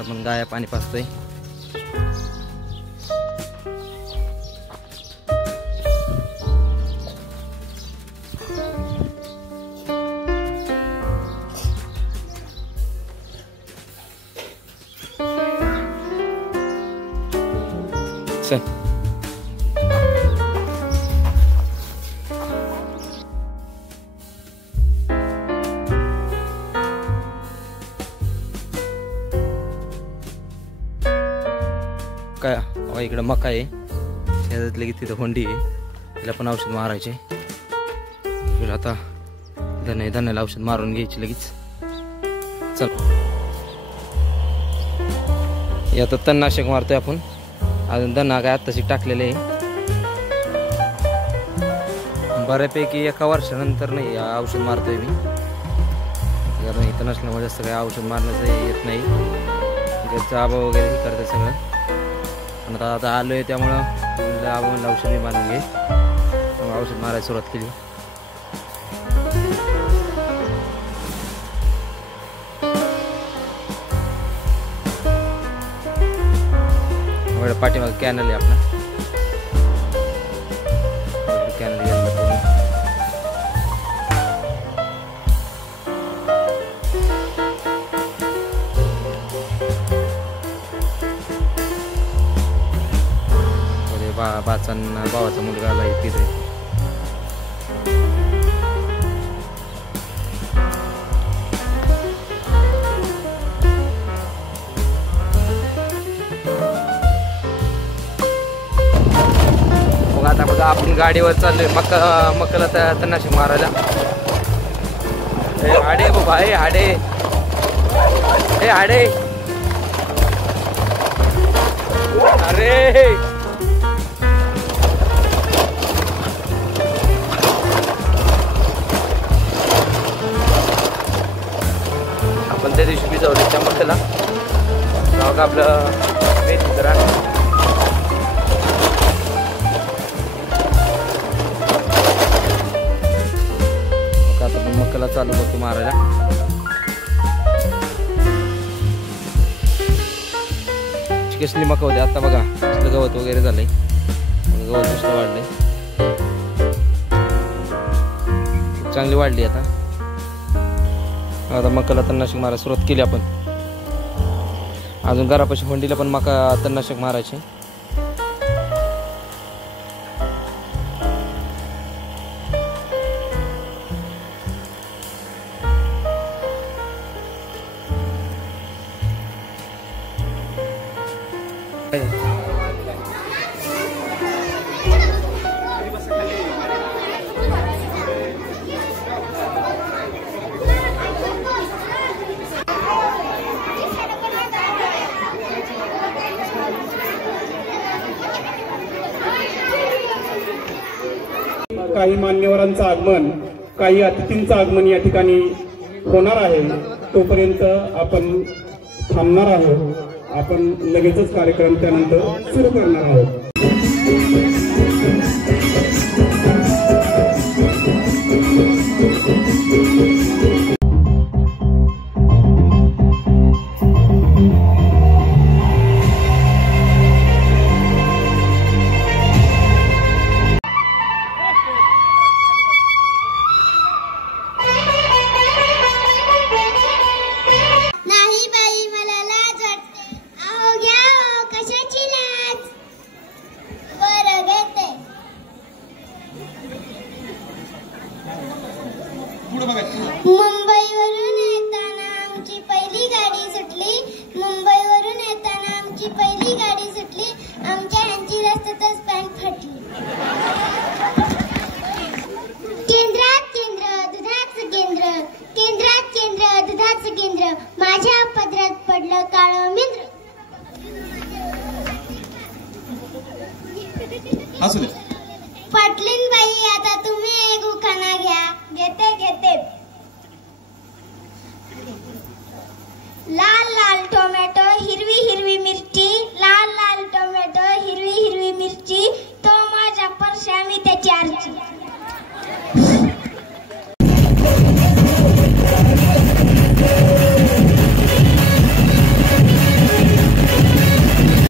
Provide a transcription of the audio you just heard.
आपण गाया पाणी पाजतोय. काय इकडं मका आहे, शेजातले की तिथं होंडी आहे, तिला पण औषध मारायचे. आता धान्याला औषध मारून घ्यायची लगेच. चल आता तणनाशक मारतोय आपण. अजून धना काय आत्ताशी टाकलेले आहे. बऱ्यापैकी एका वर्षानंतर नाही औषध मारतोय मी, कारण इथं नसल्यामुळे जास्त काही औषध मारण्याचं येत नाही. जाबा वगैरे करते सगळं. आता आलोय त्यामुळं आपण औषध मारून घे. औषध मारायला सुरुवात केली. पाठीमाग कॅनल आहे आपला. कॅनल भावाचा मुलगा आला तिथे. मग आता बघा आपण गाडीवर चाललोय मकाला तणनाशक मारायला. हाडे बाबा, हे हाडे, हे हाडे, अरे आपण त्या दिवशी भिजवले त्या मकाला. मग आपलं मेथी करा. मकाला चालू करतो मारायला. कसली मका होती आता बघा, कसलं गवत वगैरे झालंय. गवत नुसतं वाढलंय, चांगली वाढली. आता मकाला तणनाशक मारायला सुरुवात केली आपण. अजून घरापाशी होंडीला पण मका तणनाशक मारायचे. काही मान्यवरांचं आगमन, काही अतिथींचं आगमन या ठिकाणी होणार आहे. तोपर्यंत आपण थांबणार आहोत. आपण लगेचच कार्यक्रम त्यानंतर सुरू करणार आहोत. मुंबईवरून येताना आमची पहिली गाडी सुटली. मुंबईवरून येताना आमची पहिली गाडी सुटली. आमच्या ह्यांची रस्त्यातच पॅन्ट फाटली. केंद्रात केंद्र, दुधाचं केंद्र, माझं केंद्र, माझ्या पदरात पडलं काळं मिंद्र. असू दे.